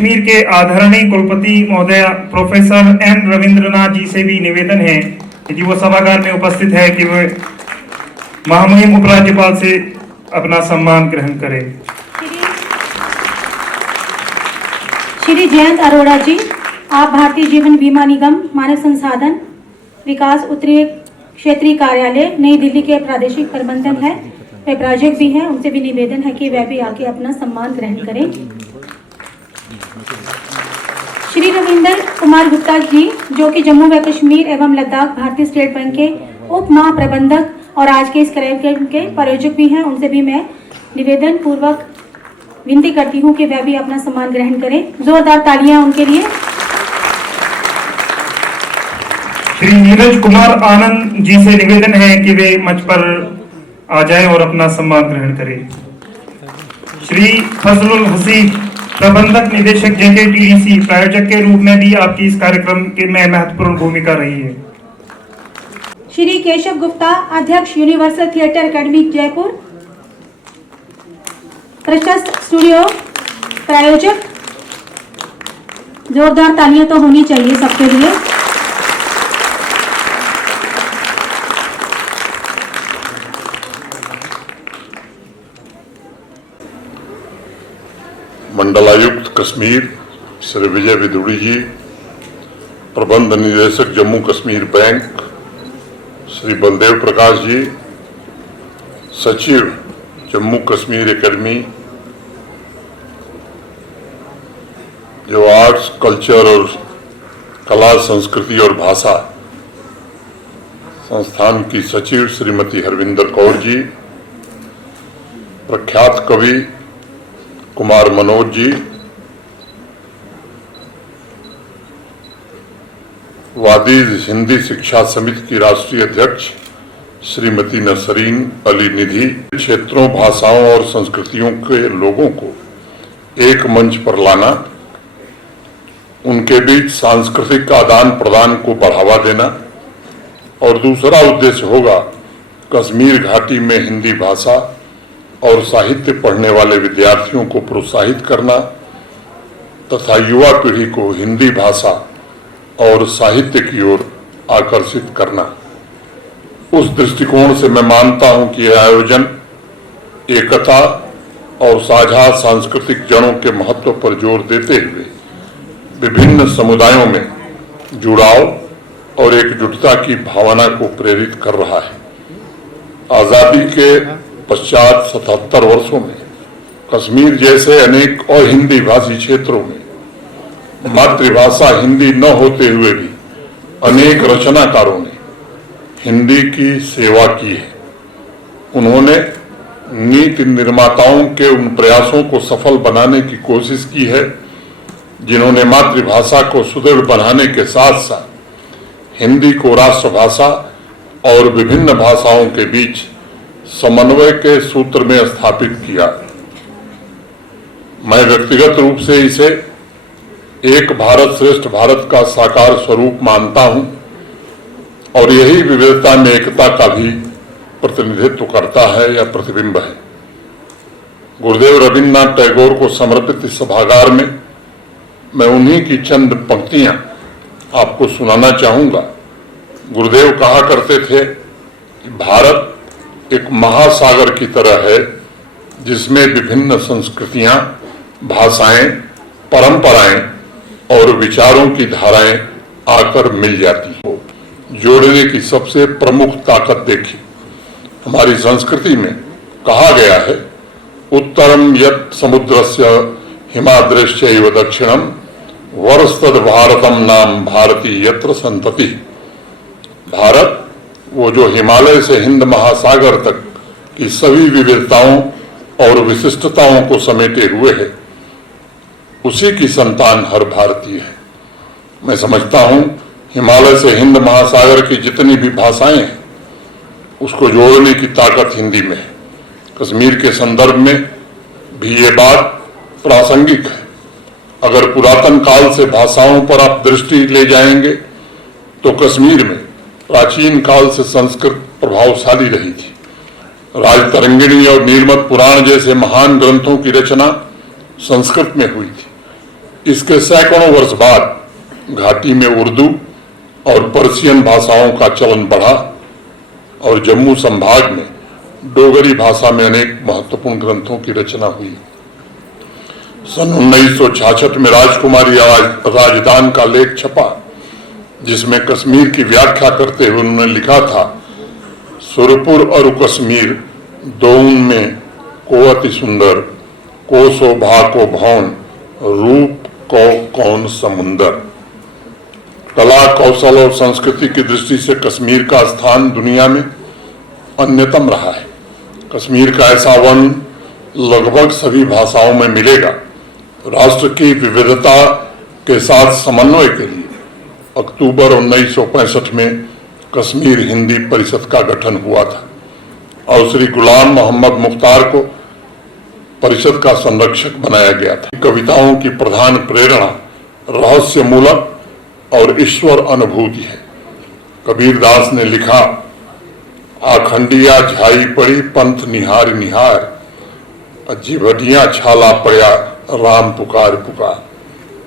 कश्मीर के आदरणीय कुलपति महोदय प्रोफेसर एन रविंद्रनाथ जी से भी निवेदन है कि वो सभागार में उपस्थित है कि वे महामहिम उपराज्यपाल से अपना सम्मान ग्रहण करें। श्री जयंत अरोड़ा जी, आप भारतीय जीवन बीमा निगम मानव संसाधन विकास उत्तरी क्षेत्रीय कार्यालय नई दिल्ली के प्रादेशिक प्रबंधन है, वे प्रायोजक भी हैं, उनसे भी निवेदन है कि वह भी आके अपना सम्मान ग्रहण करें। श्री रविंद्र कुमार गुप्ता जी, जो कि जम्मू व कश्मीर एवं लद्दाख भारतीय स्टेट बैंक के उप महाप्रबंधक और आज के इस कार्यक्रम के प्रायोजक भी हैं, उनसे भी मैं निवेदन पूर्वक विनती करती हूं कि वह भी अपना सम्मान ग्रहण करें। जोरदार तालियां उनके लिए। श्री नीरज कुमार आनंद जी से निवेदन है कि वे मंच पर आ जाएं और अपना सम्मान ग्रहण करें। श्री फजलुल हसीब, प्रबंधक निदेशक JKTDC, प्रायोजक के रूप में भी आपकी इस कार्यक्रम के में महत्वपूर्ण भूमिका रही है। श्री केशव गुप्ता, अध्यक्ष यूनिवर्सल थिएटर एकेडमी जयपुर, प्रशस्त स्टूडियो प्रायोजक। जोरदार तालियां तो होनी चाहिए सबके लिए। मंडलायुक्त कश्मीर श्री विजय विदुड़ी जी, प्रबंध निदेशक जम्मू कश्मीर बैंक श्री बलदेव प्रकाश जी, सचिव जम्मू कश्मीर एकेडमी जो आर्ट्स कल्चर और कला संस्कृति और भाषा संस्थान की सचिव श्रीमती हरविंदर कौर जी, प्रख्यात कवि कुमार मनोज जी, वादीज हिंदी शिक्षा समिति की राष्ट्रीय अध्यक्ष श्रीमती नसरीन अली निधि, क्षेत्रों भाषाओं और संस्कृतियों के लोगों को एक मंच पर लाना, उनके बीच सांस्कृतिक आदान प्रदान को बढ़ावा देना और दूसरा उद्देश्य होगा कश्मीर घाटी में हिंदी भाषा और साहित्य पढ़ने वाले विद्यार्थियों को प्रोत्साहित करना तथा युवा पीढ़ी को हिंदी भाषा और साहित्य की ओर आकर्षित करना। उस दृष्टिकोण से मैं मानता हूं कि यह आयोजन एकता और साझा सांस्कृतिक जड़ों के महत्व पर जोर देते हुए विभिन्न समुदायों में जुड़ाव और एकजुटता की भावना को प्रेरित कर रहा है। आजादी के पश्चात 77 वर्षों में कश्मीर जैसे अनेक और हिंदी भाषी क्षेत्रों में मातृभाषा हिंदी न होते हुए भी अनेक रचनाकारों ने हिंदी की सेवा की है। उन्होंने नीति निर्माताओं के उन प्रयासों को सफल बनाने की कोशिश की है जिन्होंने मातृभाषा को सुदृढ़ बनाने के साथ साथ हिंदी को राष्ट्रभाषा और विभिन्न भाषाओं के बीच समन्वय के सूत्र में स्थापित किया। मैं व्यक्तिगत रूप से इसे एक भारत श्रेष्ठ भारत का साकार स्वरूप मानता हूं और यही विविधता में एकता का भी प्रतिनिधित्व करता है या प्रतिबिंब है। गुरुदेव रविन्द्रनाथ टैगोर को समर्पित इस सभागार में मैं उन्हीं की चंद पंक्तियां आपको सुनाना चाहूंगा। गुरुदेव कहा करते थे कि भारत एक महासागर की तरह है जिसमें विभिन्न संस्कृतियां, भाषाएं, परंपराएं और विचारों की धाराएं आकर मिल जाती हो। जोड़ने की सबसे प्रमुख ताकत देखी हमारी संस्कृति में कहा गया है, उत्तरम यत् समुद्रस्य हिमाद्रश्चैव दक्षिणम वर्षतद भारतम नाम भारती यत्र संतति। भारत वो जो हिमालय से हिंद महासागर तक की सभी विविधताओं और विशिष्टताओं को समेटे हुए है, उसी की संतान हर भारतीय है। मैं समझता हूं हिमालय से हिंद महासागर की जितनी भी भाषाएं हैं उसको जोड़ने की ताकत हिंदी में है। कश्मीर के संदर्भ में भी ये बात प्रासंगिक है। अगर पुरातन काल से भाषाओं पर आप दृष्टि ले जाएंगे तो कश्मीर में प्राचीन काल से संस्कृत प्रभावशाली रही थी। राजतरंगिणी और नीलमत पुराण जैसे महान ग्रंथों की रचना संस्कृत में हुई थी। इसके सैकड़ों वर्ष बाद घाटी में उर्दू और पर्शियन भाषाओं का चलन बढ़ा और जम्मू संभाग में डोगरी भाषा में अनेक महत्वपूर्ण ग्रंथों की रचना हुई। सन 1966 में राजकुमारी राजदान का लेख छपा, जिसमें कश्मीर की व्याख्या करते हुए उन्होंने लिखा था, सुरपुर और कश्मीर दोउन में को अति सुंदर, को शोभा को भौन, रूप को कौन समुंदर। कला, कौशल और संस्कृति की दृष्टि से कश्मीर का स्थान दुनिया में अन्यतम रहा है। कश्मीर का ऐसा वन लगभग सभी भाषाओं में मिलेगा। राष्ट्र की विविधता के साथ समन्वय के लिए अक्टूबर 1965 में कश्मीर हिंदी परिषद का गठन हुआ था और श्री गुलाम मोहम्मद मुख्तार को परिषद का संरक्षक बनाया गया था। कविताओं की प्रधान प्रेरणा रहस्यमूलक और ईश्वर अनुभूति है। कबीरदास ने लिखा, आखंडिया झाई पड़ी पंथ निहार निहार, जीवटिया छाला पड़ा राम पुकार पुकार।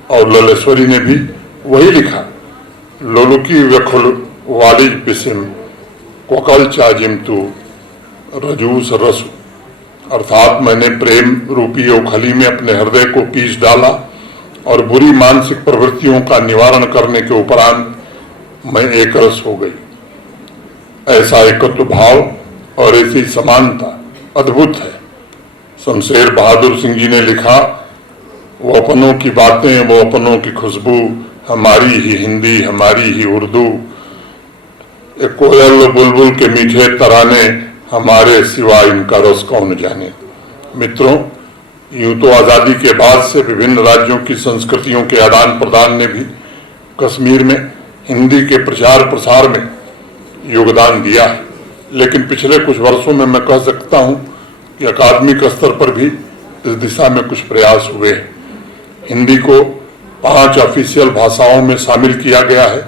और ललेश्वरी ने भी वही लिखा, लोलुकी व्यखुल वाली बिसिम कोकल चाजिम तू रजूस रसु। अर्थात मैंने प्रेम रूपी ओखली में अपने हृदय को पीस डाला और बुरी मानसिक प्रवृत्तियों का निवारण करने के उपरांत मैं एक रस हो गई। ऐसा एकत्व भाव और ऐसी समानता अद्भुत है। शमशेर बहादुर सिंह जी ने लिखा, वो अपनों की बातें, वो अपनों की खुशबू, हमारी ही हिंदी, हमारी ही उर्दू। एक कोयल बुलबुल के मीठे तराने, हमारे सिवा इनका रस कौन जाने। मित्रों, यूं तो आजादी के बाद से विभिन्न राज्यों की संस्कृतियों के आदान प्रदान ने भी कश्मीर में हिंदी के प्रचार प्रसार में योगदान दिया है, लेकिन पिछले कुछ वर्षों में मैं कह सकता हूं कि अकादमिक स्तर पर भी इस दिशा में कुछ प्रयास हुए हैं। हिंदी को 5 ऑफिशियल भाषाओं में शामिल किया गया है।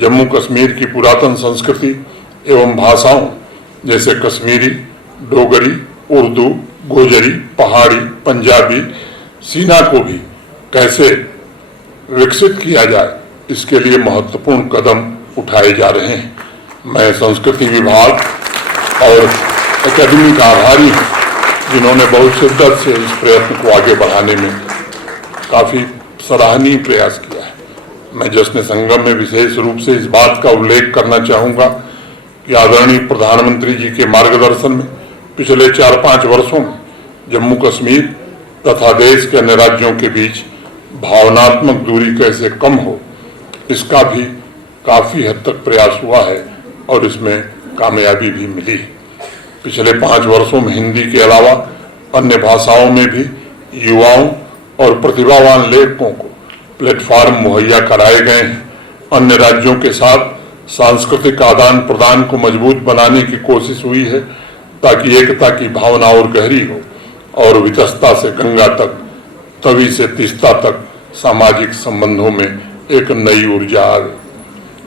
जम्मू कश्मीर की पुरातन संस्कृति एवं भाषाओं जैसे कश्मीरी, डोगरी, उर्दू, गोजरी, पहाड़ी, पंजाबी, सीना को भी कैसे विकसित किया जाए, इसके लिए महत्वपूर्ण कदम उठाए जा रहे हैं। मैं संस्कृति विभाग और अकादमी का आभारी हूँ, जिन्होंने बहुत शिद्दत से इस प्रयत्न को आगे बढ़ाने में काफी सराहनीय प्रयास किया है। मैं जश्न संगम में विशेष रूप से इस बात का उल्लेख करना चाहूँगा कि आदरणीय प्रधानमंत्री जी के मार्गदर्शन में पिछले 4-5 वर्षों में जम्मू कश्मीर तथा देश के अन्य राज्यों के बीच भावनात्मक दूरी कैसे कम हो, इसका भी काफी हद तक प्रयास हुआ है और इसमें कामयाबी भी मिली है। पिछले 5 वर्षों में हिंदी के अलावा अन्य भाषाओं में भी युवाओं और प्रतिभावान लेखकों को प्लेटफॉर्म मुहैया कराए गए हैं। अन्य राज्यों के साथ सांस्कृतिक आदान प्रदान को मजबूत बनाने की कोशिश हुई है, ताकि एकता की भावना और गहरी हो और वितस्ता से गंगा तक, तवी से तीस्ता तक सामाजिक संबंधों में एक नई ऊर्जा आए।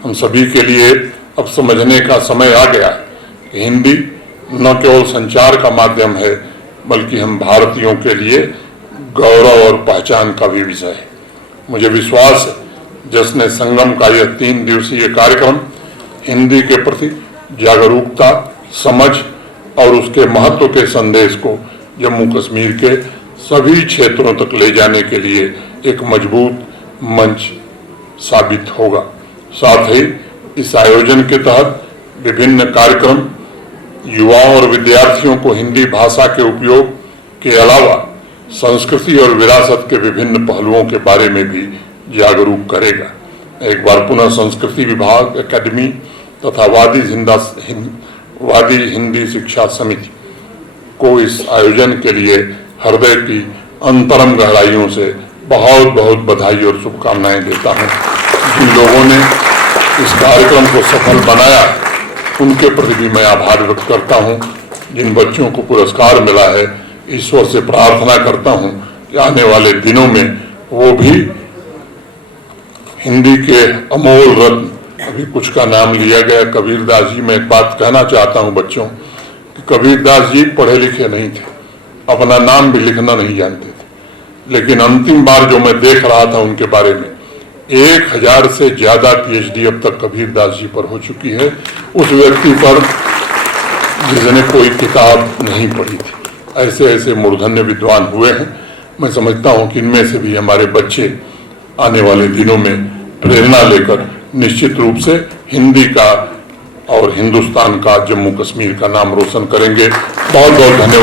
हम सभी के लिए अब समझने का समय आ गया है कि हिंदी न केवल संचार का माध्यम है, बल्कि हम भारतीयों के लिए गौरव और पहचान का भी विषय है। मुझे विश्वास है जश्न संगम का यह 3 दिवसीय कार्यक्रम हिंदी के प्रति जागरूकता, समझ और उसके महत्व के संदेश को जम्मू कश्मीर के सभी क्षेत्रों तक ले जाने के लिए एक मजबूत मंच साबित होगा। साथ ही इस आयोजन के तहत विभिन्न कार्यक्रम युवाओं और विद्यार्थियों को हिंदी भाषा के उपयोग के अलावा संस्कृति और विरासत के विभिन्न पहलुओं के बारे में भी जागरूक करेगा। एक बार पुनः संस्कृति विभाग, अकादमी तथा वादी हिंदी शिक्षा समिति को इस आयोजन के लिए हृदय की अंतरंग गहराइयों से बहुत बहुत बधाई और शुभकामनाएं देता हूं। जिन लोगों ने इस कार्यक्रम को सफल बनाया, उनके प्रति भी मैं आभार व्यक्त करता हूं। जिन बच्चों को पुरस्कार मिला है, ईश्वर से प्रार्थना करता हूं कि आने वाले दिनों में वो भी हिंदी के अमोल रत्न, अभी कुछ का नाम लिया गया, कबीरदास जी। मैं एक बात कहना चाहता हूं बच्चों कि कबीरदास जी पढ़े लिखे नहीं थे, अपना नाम भी लिखना नहीं जानते थे, लेकिन अंतिम बार जो मैं देख रहा था उनके बारे में 1000 से ज्यादा PhD अब तक कबीर दास जी पर हो चुकी है, उस व्यक्ति पर जिसने कोई किताब नहीं पढ़ी थी। ऐसे ऐसे मूर्धन्य विद्वान हुए हैं। मैं समझता हूं कि इनमें से भी हमारे बच्चे आने वाले दिनों में प्रेरणा लेकर निश्चित रूप से हिंदी का और हिंदुस्तान का, जम्मू कश्मीर का नाम रोशन करेंगे। बहुत बहुत धन्यवाद।